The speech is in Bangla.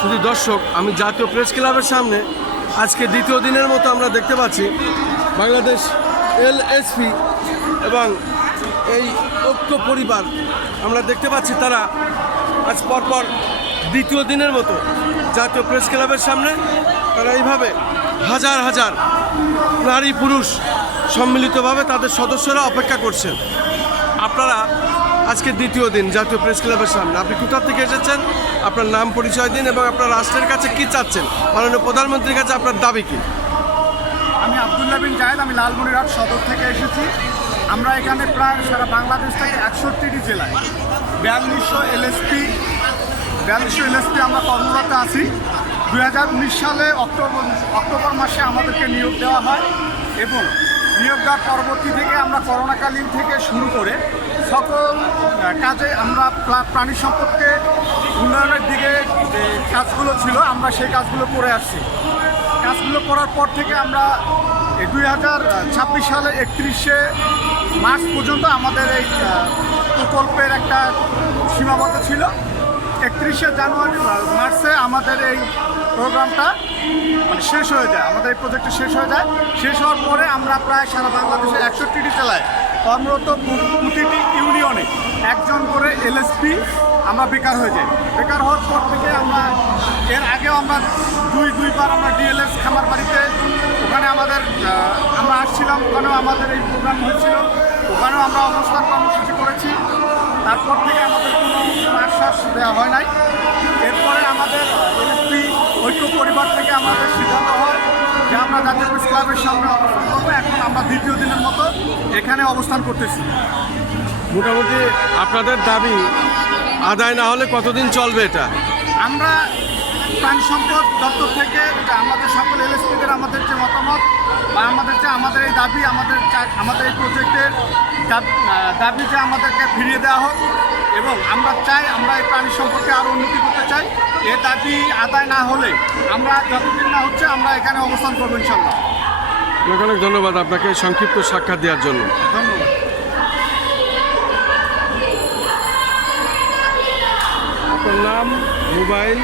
শুধু দর্শক, আমি জাতীয় প্রেস ক্লাবের সামনে আজকে দ্বিতীয় দিনের মতো আমরা দেখতে পাচ্ছি বাংলাদেশ এলএসপি এবং এই ঐক্য পরিবার আমরা দেখতে পাচ্ছি তারা আজ পরপর দ্বিতীয় দিনের মতো জাতীয় প্রেস ক্লাবের সামনে তারা এইভাবে হাজার হাজার নারী পুরুষ সম্মিলিতভাবে তাদের সদস্যরা অপেক্ষা করছেন। আপনারা আজকে দ্বিতীয় দিন জাতীয় প্রেস ক্লাবের সামনে, আপনি কোথা থেকে এসেছেন, আপনার নাম পরিচয় দিন এবং আপনার রাষ্ট্রের কাছে কি চাচ্ছেন, মাননীয় প্রধানমন্ত্রীর কাছে আপনার দাবি কি? আমি আব্দুল্লাহ বিন জায়েদ, আমি লালমনিরহাট সদর থেকে এসেছি। আমরা এখানে প্রায় সারা বাংলাদেশ থেকে 61টি জেলায় 4200 এলএসপি আমরা কর্মরত আছি। 2019 সালে অক্টোবর মাসে আমাদেরকে নিয়োগ দেওয়া হয় এবং নিয়োগ দেওয়ার পরবর্তী থেকে আমরা করোনাকালীন থেকে শুরু করে সকল কাজে আমরা প্রাণী সম্পদকে উন্নয়নের দিকে যে কাজগুলো ছিল আমরা সেই কাজগুলো করে আসছি। কাজগুলো করার পর থেকে আমরা 2026 সালে 31শে মার্চ পর্যন্ত আমাদের এই প্রকল্পের একটা সীমাবদ্ধ ছিল। 31শে মার্চে আমাদের এই প্রোগ্রামটা শেষ হয়ে যায়, আমাদের এই প্রজেক্টটা শেষ হয়ে যায়। শেষ হওয়ার পরে আমরা প্রায় সারা বাংলাদেশের 61টি জেলায় কর্মরত প্রতিটি ইউনিয়নে একজন করে এলএসপি আমরা বেকার হয়ে যাই। বেকার হওয়ার পর থেকে আমরা এর আগেও আমরা দুইবার আমরা ডিএলএস খামারবাড়িতে ওখানে আমরা আসছিলাম, ওখানেও আমাদের এই প্রোগ্রাম হয়েছিল, ওখানেও আমরা অবস্থান কর্মসূচি করেছি। তারপর থেকে আমাদের কোনো আশ্বাস দেওয়া হয় নাই। এরপরে আমাদের এলএসপি ঐক্য পরিবার থেকে আমাদের সিদ্ধান্ত হয় যে আমরা জাতীয় প্রেস ক্লাবের সামনে অবস্থান করবো। এখন আমরা দ্বিতীয় দিনের মতো এখানে অবস্থান করতেছি। মোটামুটি আপনাদের দাবি আদায় না হলে কতদিন চলবে এটা? আমরা প্রাণী সম্পদ দপ্তর থেকে আমাদের সকল এলএসপিদের আমাদের যে মতামত বা আমাদের এই দাবি, আমাদের এই প্রজেক্টের দাবি যে আমাদেরকে ফিরিয়ে দেওয়া হোক এবং আমরা চাই আমরা এই প্রাণী সম্পদকে আরও উন্নতি করতে চাই। এ দাবি আদায় না হলে আমরা যতদিন না হচ্ছে আমরা এখানে অবস্থান করবো ইনশাল্লাহ। অনেক অনেক ধন্যবাদ আপনাকে সংক্ষিপ্ত সাক্ষাৎ দেওয়ার জন্য। ধন্যবাদ। আপনার নাম, মোবাইল